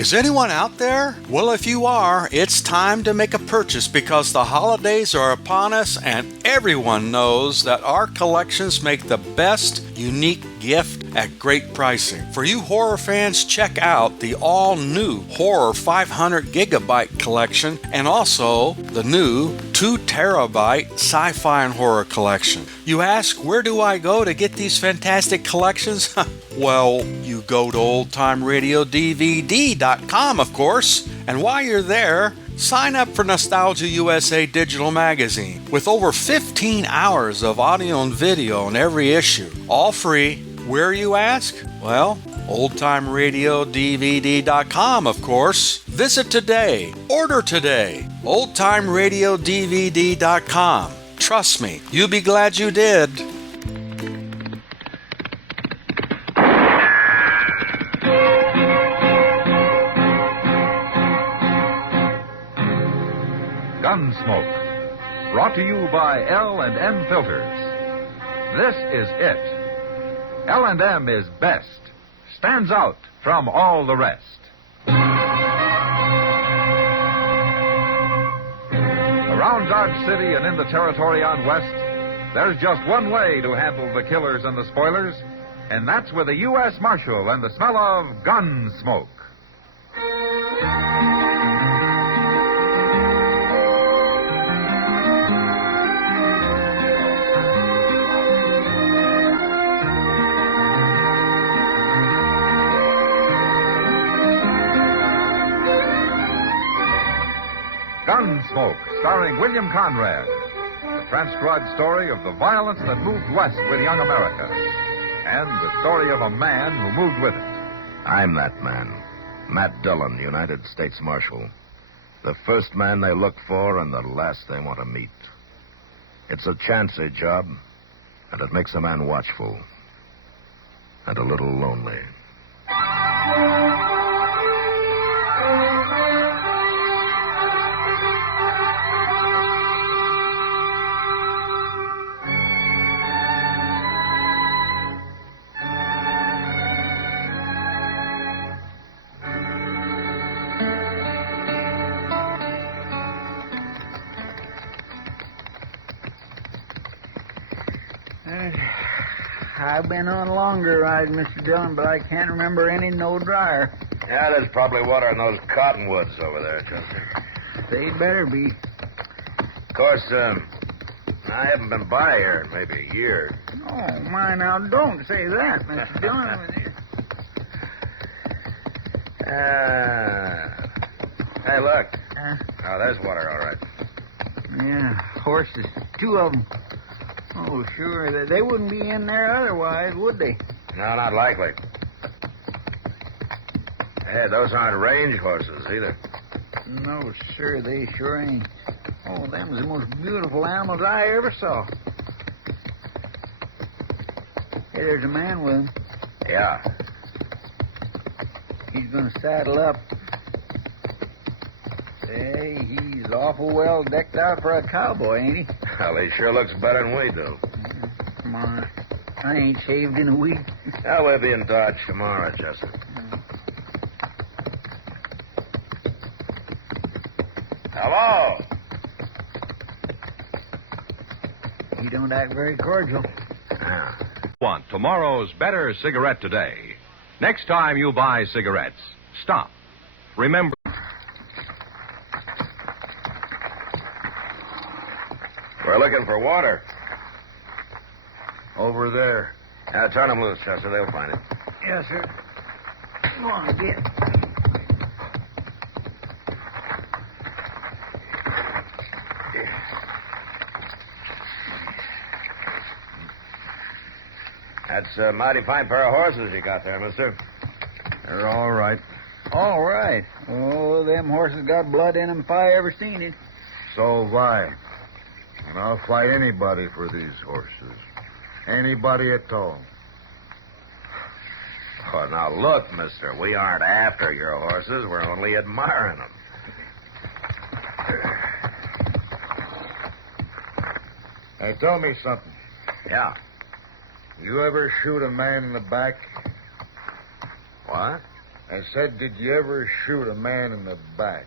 Is anyone out there? Well, if you are, it's time to make a purchase because the holidays are upon us and everyone knows that our collections make the best unique gift at great pricing. For you horror fans, check out the all-new Horror 500 Gigabyte collection and also the new 2 Terabyte Sci-Fi and Horror collection. You ask, where do I go to get these fantastic collections? Well, you go to oldtimeradiodvd.com, of course, and while you're there, sign up for Nostalgia USA Digital Magazine with over 15 hours of audio and video in every issue, all free. Where, you ask? Well, oldtimeradiodvd.com, of course. Visit today. Order today. oldtimeradiodvd.com. Trust me, you'll be glad you did. Gunsmoke, brought to you by L&M Filters. This is it. L&M is best, stands out from all the rest. Around Dodge City and in the territory on West, there's just one way to handle the killers and the spoilers, and that's with a U.S. Marshal and the smell of Gunsmoke. Gunsmoke, starring William Conrad. The transcribed story of the violence that moved west with young America. And the story of a man who moved with it. I'm that man. Matt Dillon, United States Marshal. The first man they look for and the last they want to meet. It's a chancy job, and it makes a man watchful. And a little lonely. I've been on longer rides, Mr. Dillon, but I can't remember any no dryer. Yeah, there's probably water in those cottonwoods over there, Chester. They'd better be. Of course, I haven't been by here in maybe a year. Oh, my, now, don't say that, Mr. Dillon. Hey, look. Oh, there's water, all right. Yeah, horses. 2 of them. Oh, sure. They wouldn't be in there otherwise, would they? No, not likely. Hey, those aren't range horses either. No, sir, they sure ain't. Oh, them's the most beautiful animals I ever saw. Hey, there's a man with him. Yeah. He's gonna saddle up. Say, he's awful well decked out for a cowboy, ain't he? Well, he sure looks better than we do. Come on. I ain't shaved in a week. Well, we'll be in Dodge tomorrow, Chester. Hello? He don't act very cordial. Yeah. Want tomorrow's better cigarette today. Next time you buy cigarettes, stop. Remember. We're looking for water. Over there. Yeah, turn them loose, Chester. They'll find it. Yes, sir. Go on, get. That's a mighty fine pair of horses you got there, mister. They're all right. All right. Oh, them horses got blood in them if I ever seen it. So have I. And I'll fight anybody for these horses. Anybody at all. Oh, now look, mister. We aren't after your horses. We're only admiring them. Now, tell me something. Yeah. You ever shoot a man in the back? What? I said, did you ever shoot a man in the back?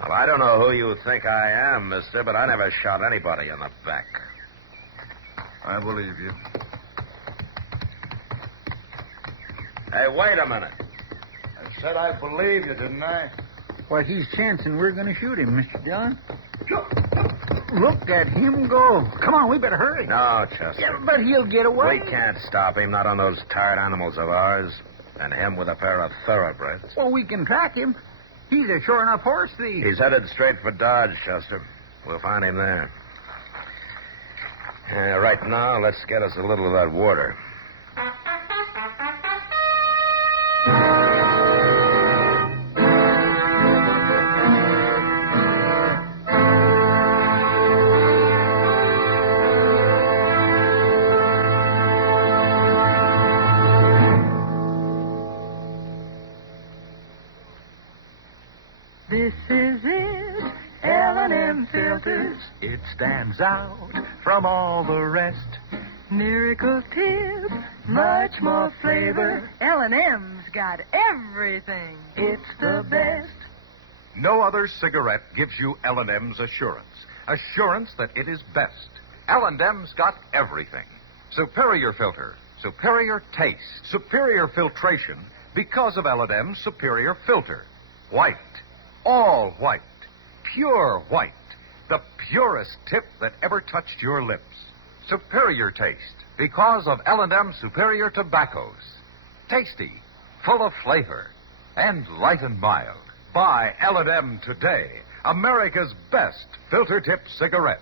Well, I don't know who you think I am, mister, but I never shot anybody in the back. I believe you. Hey, wait a minute. I said I believe you, didn't I? Why, he's chancing we're going to shoot him, Mr. Dillon. Look at him go. Come on, we better hurry. No, Chester. Yeah, but he'll get away. We can't stop him, not on those tired animals of ours. And him with a pair of thoroughbreds. Well, we can track him. He's a sure enough horse thief. He's headed straight for Dodge, Chester. We'll find him there. Right now, let's get us a little of that water. This is it, L&M filters. It stands out from all the rest. Miracle tip, much more flavor. L&M's got everything. It's the best. No other cigarette gives you L&M's assurance. Assurance that it is best. L&M's got everything. Superior filter, superior taste, superior filtration because of L&M's superior filter. White. All white. Pure white. The purest tip that ever touched your lips. Superior taste because of L&M superior tobaccos. Tasty, full of flavor, and light and mild. Buy L&M today. America's best filter tip cigarette.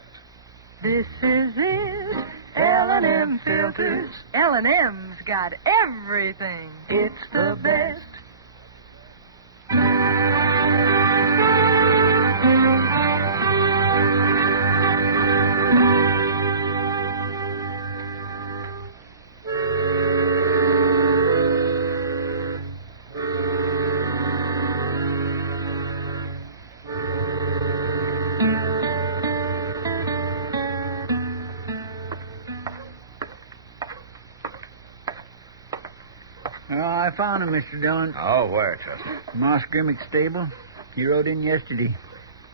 This is it, L&M filters. L&M's got everything. It's the best. Oh, I found him, Mr. Dillon. Oh, where, Chester? Moss Grimmick's stable. He rode in yesterday.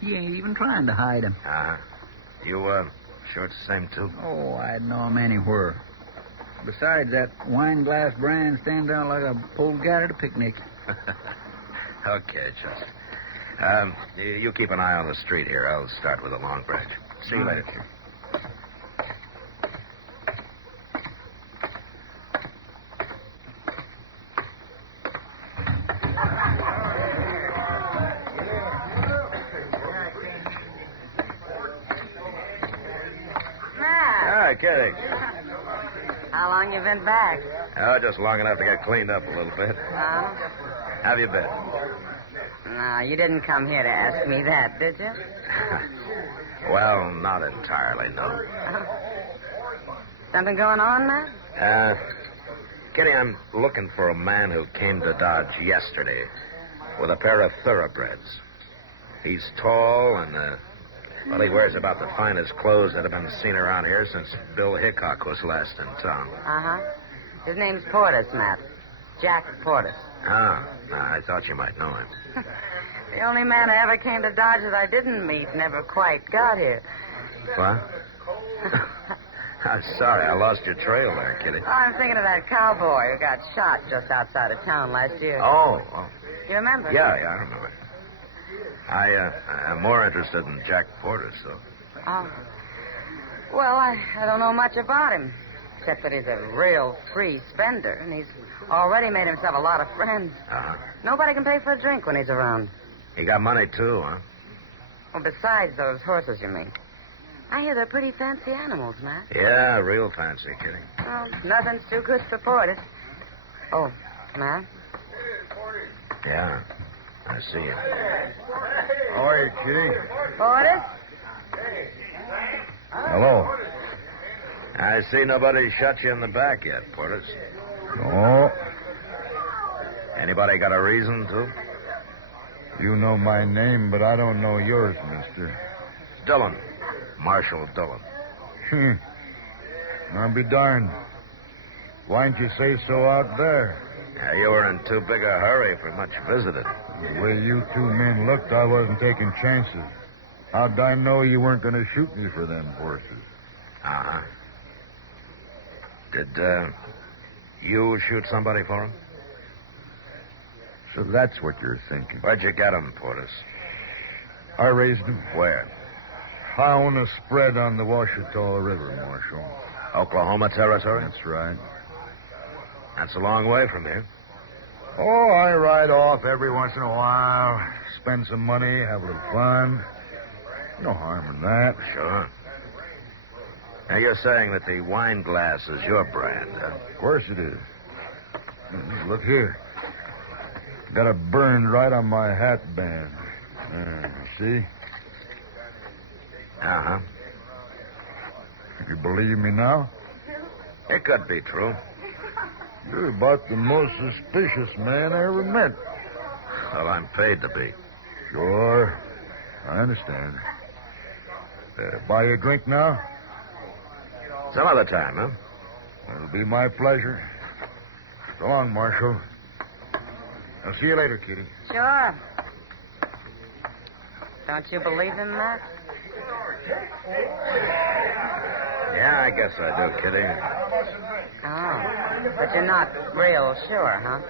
He ain't even trying to hide him. Uh-huh. You, sure it's the same, too? Oh, I'd know him anywhere. Besides, that wine glass brand stands out like a old cat at a picnic. Okay, Chester. You keep an eye on the street here. I'll start with the Long Branch. See you later. Hi, Kitty. How long you been back? Oh, just long enough to get cleaned up a little bit. Have you been? No, you didn't come here to ask me that, did you? Well, not entirely, no. Something going on, Matt? Kitty, I'm looking for a man who came to Dodge yesterday with a pair of thoroughbreds. He's tall and, well, he wears about the finest clothes that have been seen around here since Bill Hickok was last in town. Uh-huh. His name's Portis, Matt. Jack Portis. Ah, I thought you might know him. The only man who ever came to Dodge that I didn't meet never quite got here. What? I'm sorry, I lost your trail there, Kitty. Oh, I'm thinking of that cowboy who got shot just outside of town last year. Oh. You remember? Yeah, I remember. I'm more interested in Jack Portis, though. Oh. Well, I don't know much about him, except that he's a real free spender, and he's already made himself a lot of friends. Uh-huh. Nobody can pay for a drink when he's around. He got money, too, huh? Well, besides those horses, you mean. I hear they're pretty fancy animals, Matt. Yeah, real fancy, Kitty. Well, nothing's too good for Portis. Oh, Matt? Yeah, I see you. How are you, Kitty? Portis? Hello. I see nobody shot you in the back yet, Portis. No. Anybody got a reason to? You know my name, but I don't know yours, mister. Dillon. Marshal Dillon. I'll be darned. Why didn't you say so out there? Yeah, you were in too big a hurry for much visiting. The way you two men looked, I wasn't taking chances. How'd I know you weren't going to shoot me for them horses? Uh-huh. Did, you shoot somebody for him? So that's what you're thinking. Where'd you get him, Portis? I raised them. Where? I own a spread on the Washita River, Marshal. Oklahoma territory? That's right. That's a long way from here. Oh, I ride off every once in a while, spend some money, have a little fun. No harm in that. Sure. Now, you're saying that the wine glass is your brand, huh? Of course it is. Look here. Got it burned right on my hat band. See? Uh-huh. You believe me now? It could be true. You're about the most suspicious man I ever met. Well, I'm paid to be. Sure. I understand. Buy you a drink now? Some other time, huh? It'll be my pleasure. So long, Marshal. I'll see you later, Kitty. Sure. Don't you believe him, Matt? Yeah, I guess I do, Kitty. Oh. But you're not real sure, huh?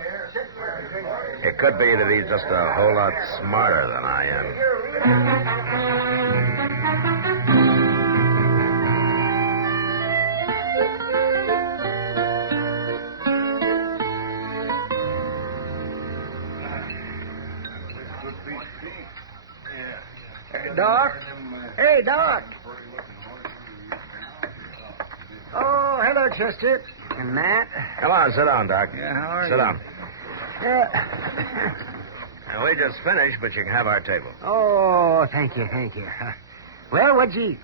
It could be that he's just a whole lot smarter than I am. Doc? Hey, Doc. Oh, hello, Chester. And Matt. Come on, sit down, Doc. Yeah, how are sit you? down. Yeah. Now, we just finished, but you can have our table. Oh, thank you. Well, what'd you eat?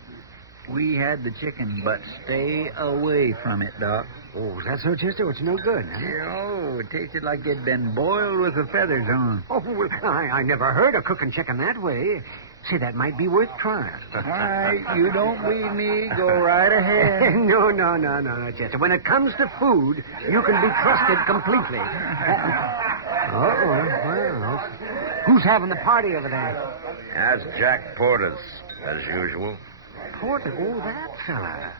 We had the chicken, but stay away from it, Doc. Oh, that's so, Chester? It's no good, huh? Oh, it tasted like it'd been boiled with the feathers on. Oh, well, I never heard of cooking chicken that way. Say, that might be worth trying. All right, you don't believe me, go right ahead. No, Chester. When it comes to food, you can be trusted completely. Well, who's having the party over there? That's Jack Portis, as usual. Porter? Oh, that fella.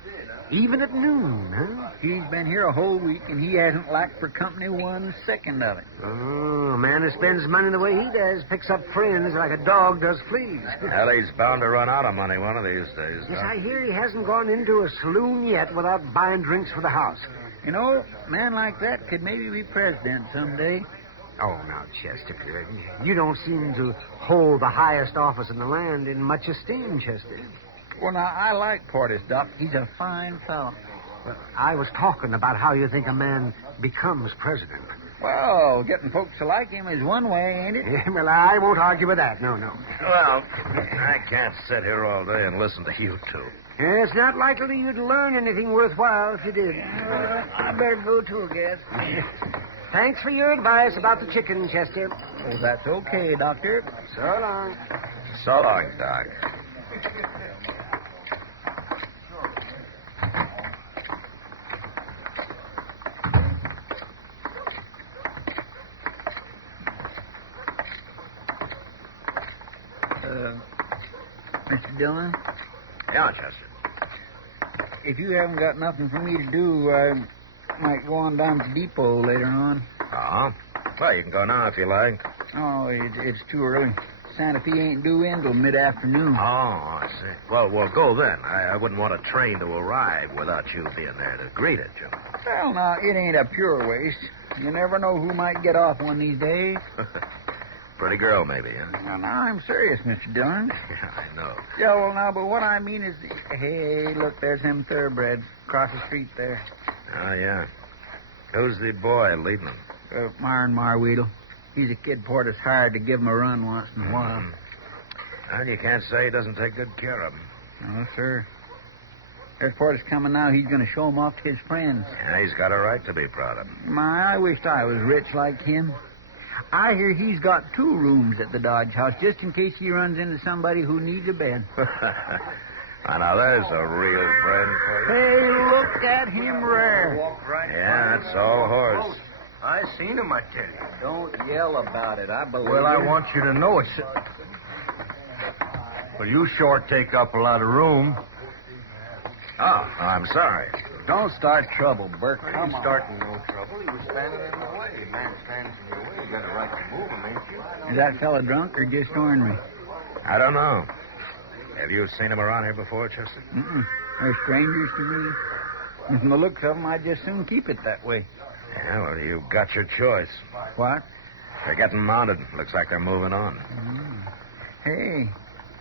Even at noon, huh? He's been here a whole week, and he hasn't lacked for company 1 second of it. Oh, a man who spends money the way he does picks up friends like a dog does fleas. Well, he's bound to run out of money one of these days. Yes, Doc. I hear he hasn't gone into a saloon yet without buying drinks for the house. You know, a man like that could maybe be president someday. Oh, now, Chester, you don't seem to hold the highest office in the land in much esteem, Chester. Well, now, I like Portis, Doc. He's a fine fellow. Well, I was talking about how you think a man becomes president. Well, getting folks to like him is one way, ain't it? Yeah, well, I won't argue with that. No. Well, I can't sit here all day and listen to you two. Yeah, it's not likely you'd learn anything worthwhile if you did. I better go, too, guess. Thanks for your advice about the chicken, Chester. Oh, that's okay, Doctor. So long. So long, Doc. Mr. Dillon? Yeah, Chester. If you haven't got nothing for me to do, I might go on down to the depot later on. Uh-huh. Well, you can go now if you like. Oh, it's too early. Santa Fe ain't due in till mid-afternoon. Oh, I see. Well, go then. I wouldn't want a train to arrive without you being there to greet it, you know. Well, now, it ain't a pure waste. You never know who might get off one these days. Pretty girl, maybe, huh? Well, now, I'm serious, Mr. Dillon. Yeah, I know. Yeah, well, now, but what I mean is... Hey, look, there's them thoroughbreds across the street there. Oh, yeah. Who's the boy leading them? Myron Marweedle. He's a kid Porter's hired to give him a run once in a while. And you can't say he doesn't take good care of them. Oh, sir. There's Porter's coming now. He's going to show him off to his friends. Yeah, he's got a right to be proud of him. I wished I was rich like him. I hear he's got 2 rooms at the Dodge House just in case he runs into somebody who needs a bed. Now, there's a real friend for you. Hey, look at him rare. Yeah, that's all horse. I seen him, I tell you. Don't yell about it. I believe Well, I you. want you to know it's... Well, you sure take up a lot of room. Oh, I'm sorry. Don't start trouble, Burke. Come on. Starting no trouble. He was standing in the way. Man stands in your way. You got a right to move him, ain't you? Is that fella drunk or just ornery? I don't know. Have you seen him around here before, Chester? They're strangers to me. From the looks of them, I'd just soon keep it that way. Yeah, well, you've got your choice. What? They're getting mounted. Looks like they're moving on. Hey,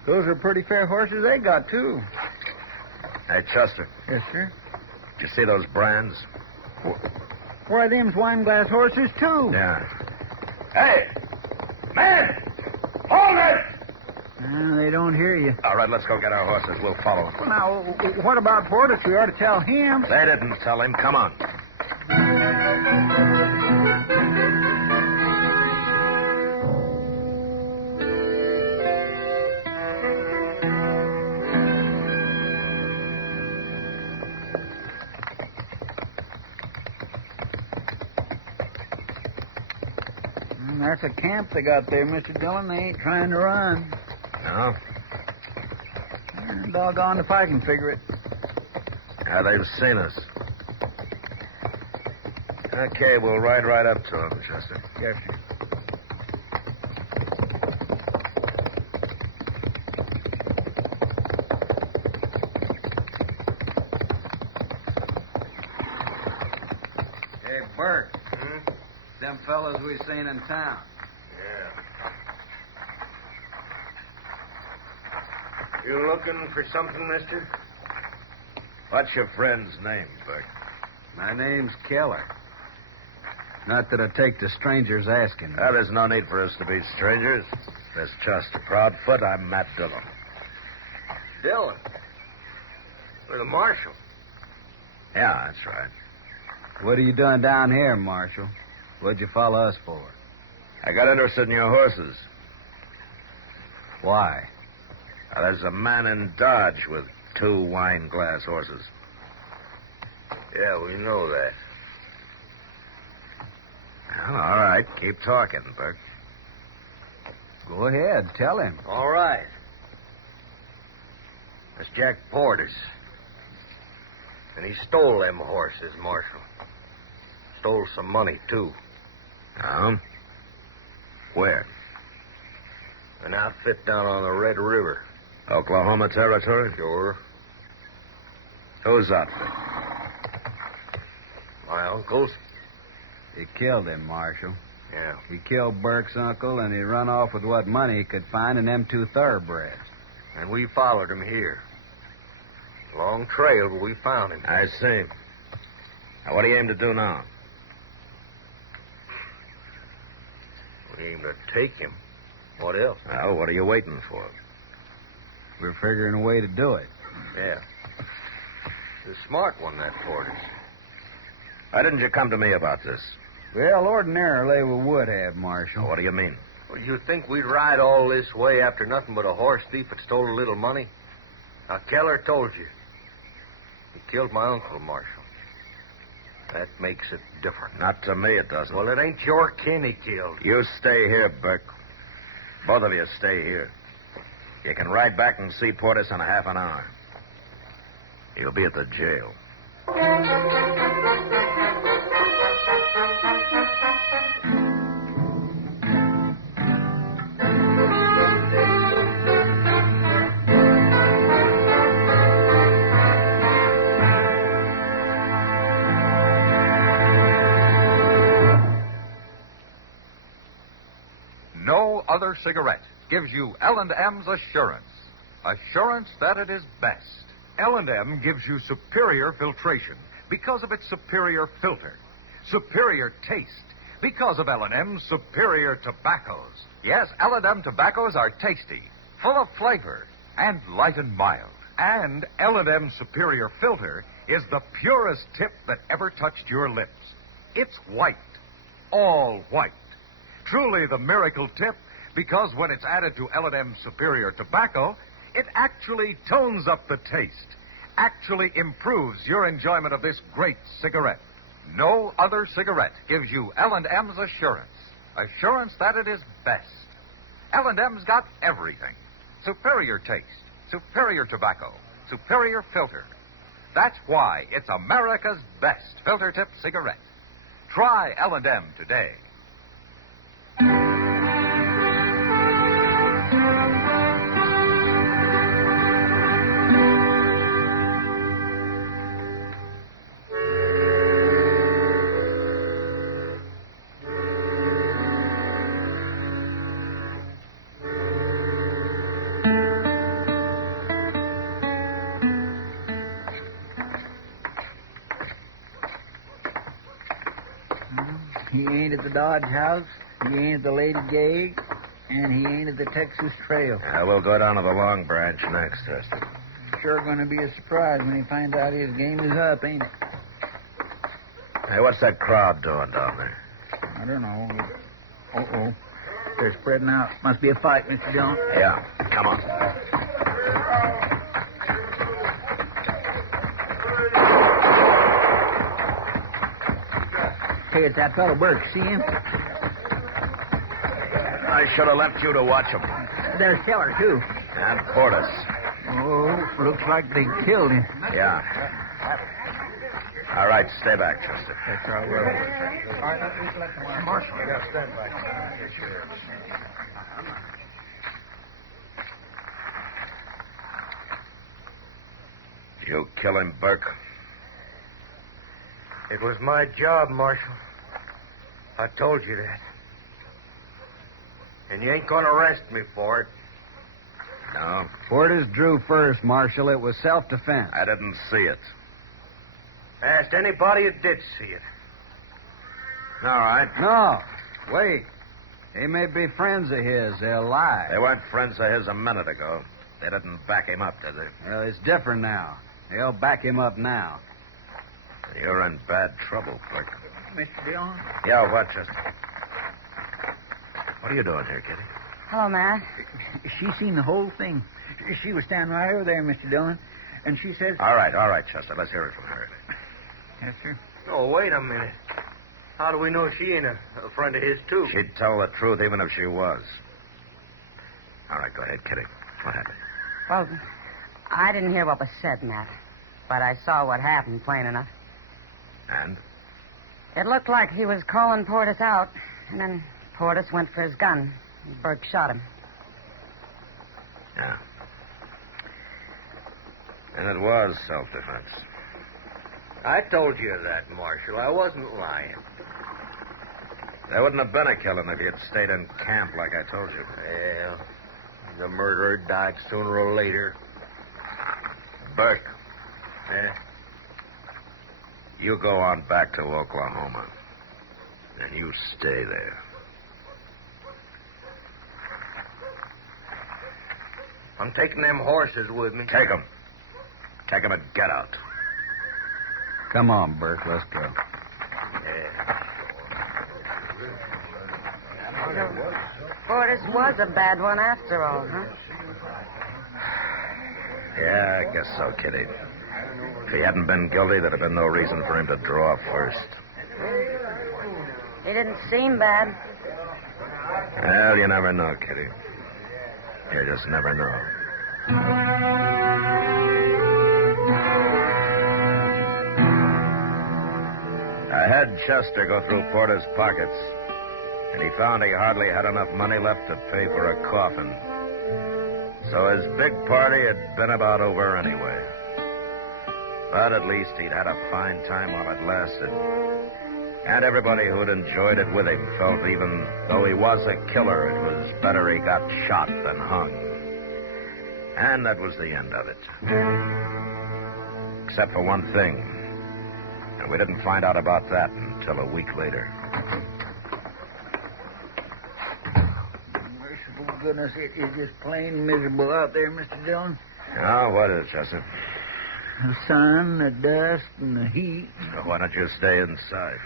those are pretty fair horses they got, too. Hey, Chester, Yes, sir. did you see those brands? Why, them's wine glass horses, too. Yeah. Hey! Man! Hold it! They don't hear you. All right, let's go get our horses. We'll follow. Well, now, what about Portis? We ought to tell him. They didn't tell him. Come on. That's a camp they got there, Mr. Dillon. They ain't trying to run. No? Doggone if I can figure it. Yeah, they've seen us. Okay, we'll ride right up to them, Chester. Yes, sir. Hey, Burke. Them fellas we seen in town. Yeah. You looking for something, mister? What's your friend's name, Burke? My name's Keller. Not that I take to strangers asking. Well, there's no need for us to be strangers. Miss Chester Proudfoot, I'm Matt Dillon. Dillon. We're the marshal. Yeah, that's right. What are you doing down here, Marshal? What'd you follow us for? I got interested in your horses. Why? There's a man in Dodge with 2 wine glass horses. Yeah, we know that. Well, all right. Keep talking, Burke. Go ahead, tell him. All right. That's Jack Portis. And he stole them horses, Marshal. Stole some money, too. Where? An outfit down on the Red River. Oklahoma Territory? Sure. Whose outfit? My uncle's. He killed him, Marshal. Yeah. He killed Burke's uncle, and he run off with what money he could find in them 2 thoroughbreds. And we followed him here. Long trail, but we found him. I see. Now, what do you aim to do now? We aim to take him. What else? Well, what are you waiting for? We're figuring a way to do it. Yeah. He's a smart one, that Portis. Why didn't you come to me about this? Well, ordinarily we would have, Marshal. What do you mean? Well, you think we'd ride all this way after nothing but a horse thief that stole a little money? Now, Keller told you. He killed my uncle, Marshal. That makes it different. Not to me, it doesn't. Well, it ain't your kin he killed. You stay here, Burke. Both of you stay here. You can ride back and see Portis in a half an hour. He'll be at the jail. No other cigarette gives you L&M's assurance. Assurance that it is best. L&M gives you superior filtration because of its superior filter. Superior taste because of L&M's superior tobaccos. Yes, L&M tobaccos are tasty, full of flavor, and light and mild. And L&M's superior filter is the purest tip that ever touched your lips. It's white. All white. Truly the miracle tip, because when it's added to L&M's superior tobacco, it actually tones up the taste, actually improves your enjoyment of this great cigarette. No other cigarette gives you L&M's assurance. Assurance that it is best. L&M's got everything. Superior taste, superior tobacco, superior filter. That's why it's America's best filter-tip cigarette. Try L&M today. He ain't at the Dodge House, he ain't at the Lady Gay, and he ain't at the Texas Trail. We'll go down to the Long Branch next, Chester. Sure gonna be a surprise when he finds out his game is up, ain't it? Hey, what's that crowd doing down there? I don't know. Uh-oh. They're spreading out. Must be a fight, Mr. Dillon. Yeah, come on. Hey, it's that fellow Burke. See him? I should have left you to watch them. There's Keller, too. And Portis. Oh, looks like they killed him. Yeah. All right, stay back, Chester. That's all right. Marshal, you got to stand back. You kill him, Burke? It was my job, Marshal. I told you that. And you ain't gonna arrest me for it. No, Portis drew first, Marshal. It was self-defense. I didn't see it. Asked anybody who did see it. All right. No, wait. They may be friends of his. They'll lie. They weren't friends of his a minute ago. They didn't back him up, did they? Well, it's different now. They'll back him up now. You're in bad trouble, Burke. Mr. Dillon? Yeah, what, Chester? What are you doing here, Kitty? Hello, Matt. She seen the whole thing. She was standing right over there, Mr. Dillon, and she says... All right, Chester. Let's hear it from her. Yes, sir. Oh, wait a minute. How do we know she ain't a friend of his, too? She'd tell the truth even if she was. All right, go ahead, Kitty. What happened? Well, I didn't hear what was said, Matt, but I saw what happened plain enough. And? It looked like he was calling Portis out, and then Portis went for his gun. Burke shot him. Yeah. And it was self-defense. I told you that, Marshal. I wasn't lying. There wouldn't have been a killing if you'd stayed in camp like I told you. Well, the murderer died sooner or later. Burke, Eh? you go on back to Oklahoma. And you stay there. I'm taking them horses with me. Take 'em. Take 'em and get out. Come on, Burke. Let's go. Portis was a bad one after all, huh? Yeah, I guess so, Kitty. If he hadn't been guilty, there'd have been no reason for him to draw first. He didn't seem bad. Well, you never know, Kitty. You just never know. I had Chester go through Porter's pockets, and he found he hardly had enough money left to pay for a coffin. So his big party had been about over anyway. But at least he'd had a fine time while it lasted. And everybody who'd enjoyed it with him felt even though he was a killer, it was better he got shot than hung. And that was the end of it. Except for one thing. And we didn't find out about that until a week later. Merciful goodness, it is just plain miserable out there, Mr. Dillon. Now, what is, Chester? The sun, the dust, and the heat. So why don't you stay inside?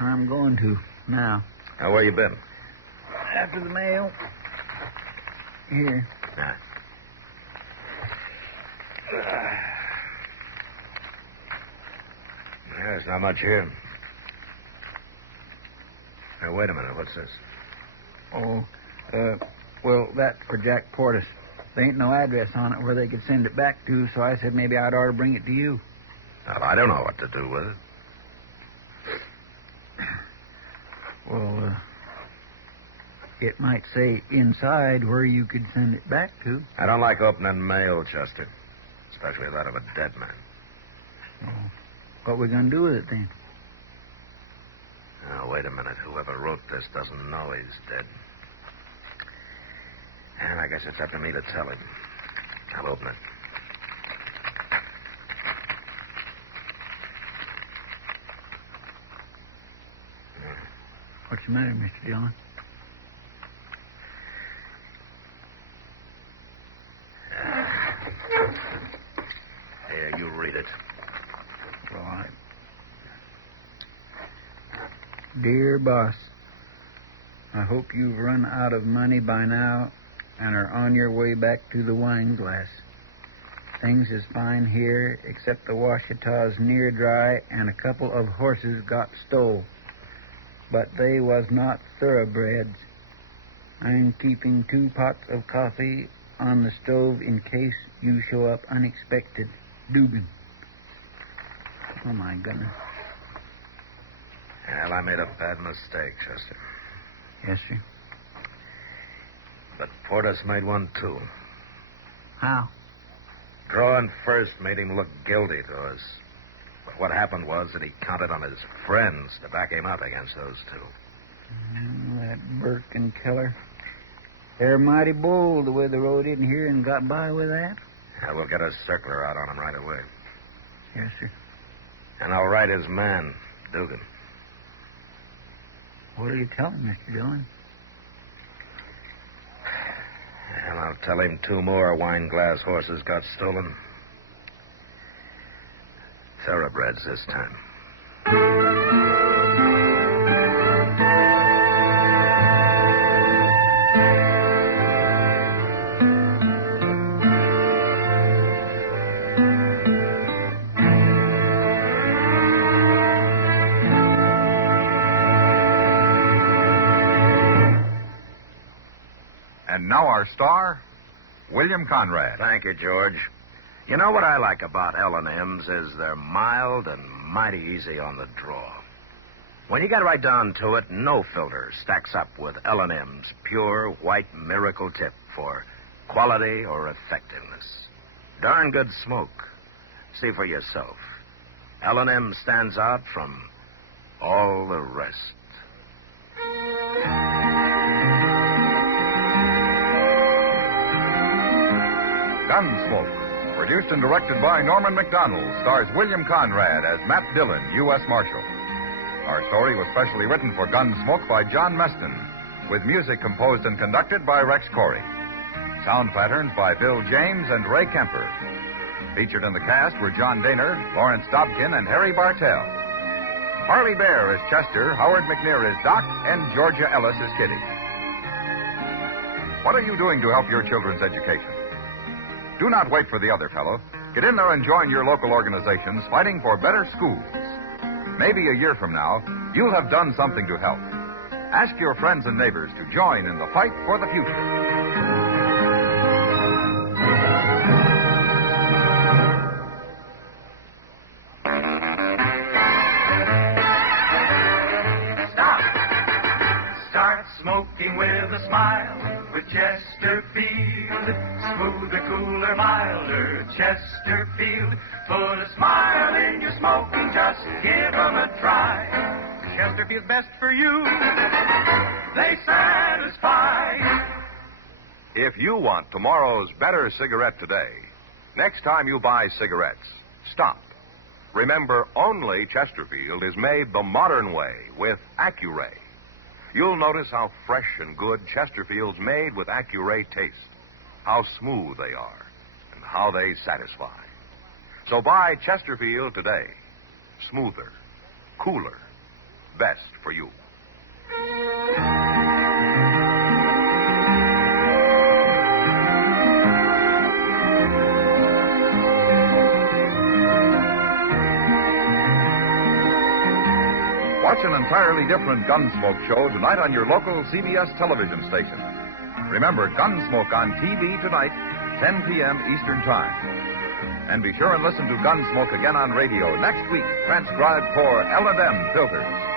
I'm going to now. Now, where you been? After the mail. Here. Nah. There's not much here. Now, wait a minute. What's this? Oh, well, that's for Jack Portis. There ain't no address on it where they could send it back to, so I said maybe I'd ought to bring it to you. Well, I don't know what to do with it. Well, it might say inside where you could send it back to. I don't like opening mail, Chester. Especially that of a dead man. Oh, what we gonna do with it then? Now, wait a minute. Whoever wrote this doesn't know he's dead. And I guess it's up to me to tell him. I'll open it. What's the matter, Mr. Dillon? Here, you read it. All right. Dear boss, I hope you've run out of money by now and are on your way back to the wine glass. Things is fine here, except the Washita's near dry and a couple of horses got stole. But they was not thoroughbreds. I'm keeping 2 pots of coffee on the stove in case you show up unexpected. Dugan. Oh, my goodness. Well, I made a bad mistake, Chester. Yes, sir. But Portis made one, too. How? Drawing first made him look guilty to us. But what happened was that he counted on his friends to back him up against those two. That Burke and Keller. They're mighty bold the way they rode in here and got by with that. Yeah, we'll get a circular out on him right away. Yes, sir. And I'll write his man, Dugan. What are you telling, Mr. Dillon? And I'll tell him 2 more wine glass horses got stolen. Thoroughbreds this time. And now our star, William Conrad. Thank you, George. You know what I like about L&M's is they're mild and mighty easy on the draw. When you get right down to it, no filter stacks up with L&M's pure white miracle tip for quality or effectiveness. Darn good smoke. See for yourself. L&M stands out from all the rest. Gunsmoke, produced and directed by Norman McDonald, stars William Conrad as Matt Dillon, U.S. Marshal. Our story was specially written for Gunsmoke by John Meston, with music composed and conducted by Rex Corey. Sound patterns by Bill James and Ray Kemper. Featured in the cast were John Daner, Lawrence Dobkin, and Harry Bartell. Harvey Bear is Chester, Howard McNear is Doc, and Georgia Ellis is Kitty. What are you doing to help your children's education? Do not wait for the other fellow. Get in there and join your local organizations fighting for better schools. Maybe a year from now, you'll have done something to help. Ask your friends and neighbors to join in the fight for the future. Start smoking with a smile with Chesterfield. Smoother, cooler, milder Chesterfield. Put a smile in your smoking, just give 'em a try. Chesterfield's best for you. They satisfy. If you want tomorrow's better cigarette today, next time you buy cigarettes, stop. Remember, only Chesterfield is made the modern way with Accuray. You'll notice how fresh and good Chesterfield's made with Accuray taste, how smooth they are, and how they satisfy. So buy Chesterfield today. Smoother, cooler, best for you. Watch an an entirely different Gunsmoke show tonight on your local CBS television station. Remember, Gunsmoke on TV tonight, 10 p.m. Eastern Time. And be sure and listen to Gunsmoke again on radio next week, transcribed for L&M Filters.